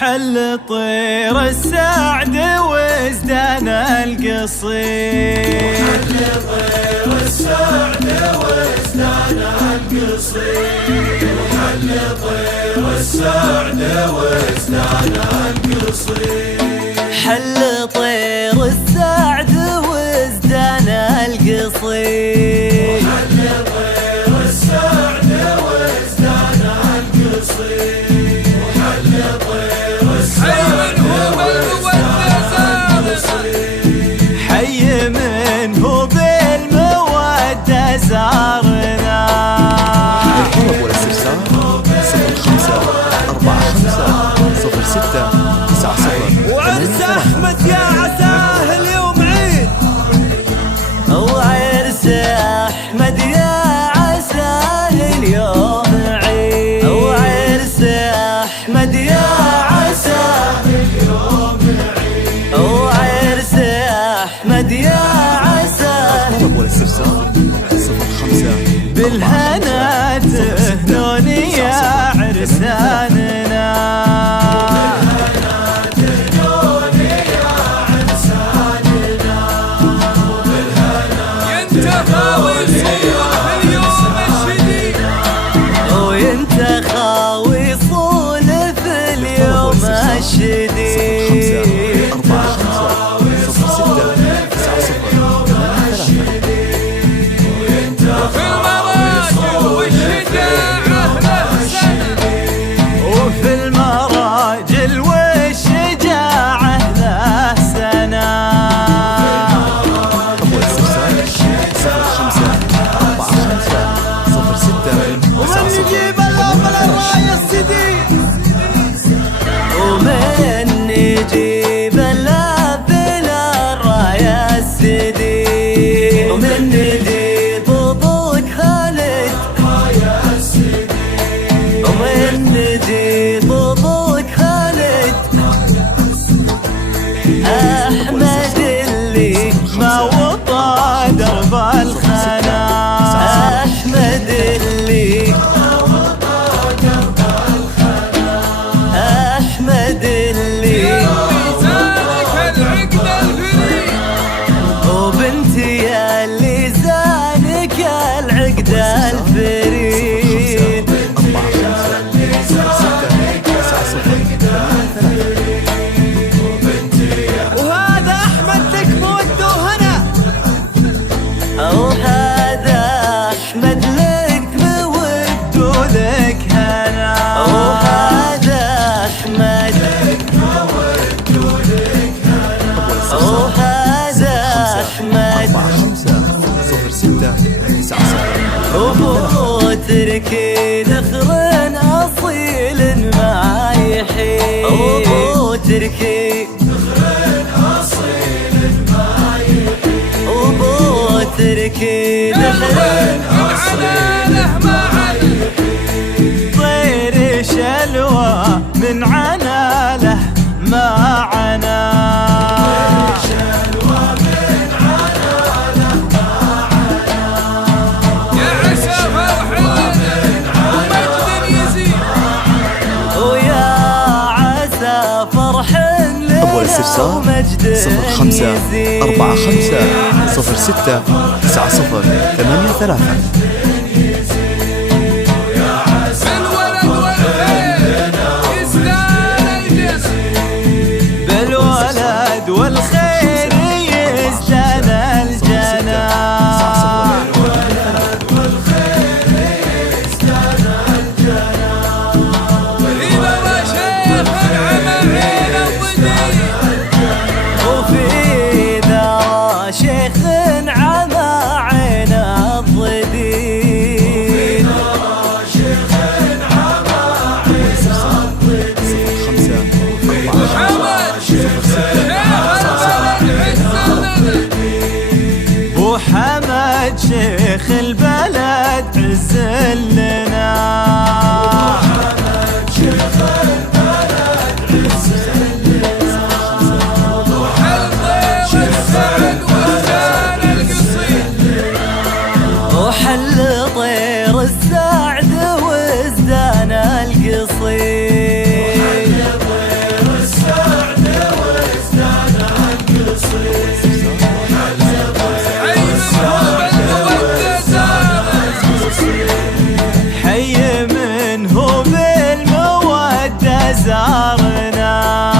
حل طير السعد وازدان القصير، حل طير السعد وازدان القصير، حل طير السعد وازدان القصير، حل طير السعد وازدان القصير، حل طير السعد وازدان القصير، حل طير السعد وازدان القصير، حي منه بالمودة زارنا. للطلب والاستفسار 05-45-06-90. وعرس أحمد يا عساه اليوم عيد، وعرس أحمد يا عساه اليوم عيد، وعرس أحمد يا عساه اليوم عيد، وعرس أحمد يا عساه. للطلب والاستفسار 05 بالهنا تهنون يا عرساننا، أحمد اللي ما وطى درب الخنا، أحمد اللي ما وطى درب الخنا، أحمد اللي زانك العقد الفريد، وبنتي اللي زانك العقد الفريد. وهذا أحمد لك مود وهنا، وهذا أحمد لك بود ولك هنا، وهذا أحمد لك بود ولك هنا، وهذا أحمد 05-06-90. وبو تركي نخر أصيل ما يحيي، وبو تركي تركي نخرن علاله ما عليه، طير شلوى من عناله ما عنا، شلوى من عناله ما عنا، يا عسى فرح ومجد يزيد، ويا عسى فرح لنا ومجد يزيد. 05-46-90-83. بالولد والخير يزدان الجنى، إذا ما شيخ العمعين الضديد، وفي ذا شيخ عمى عين الضديد، بو حمد شيخ البلد عز لنا، وحل طير السعد وازدان القصير، دارنا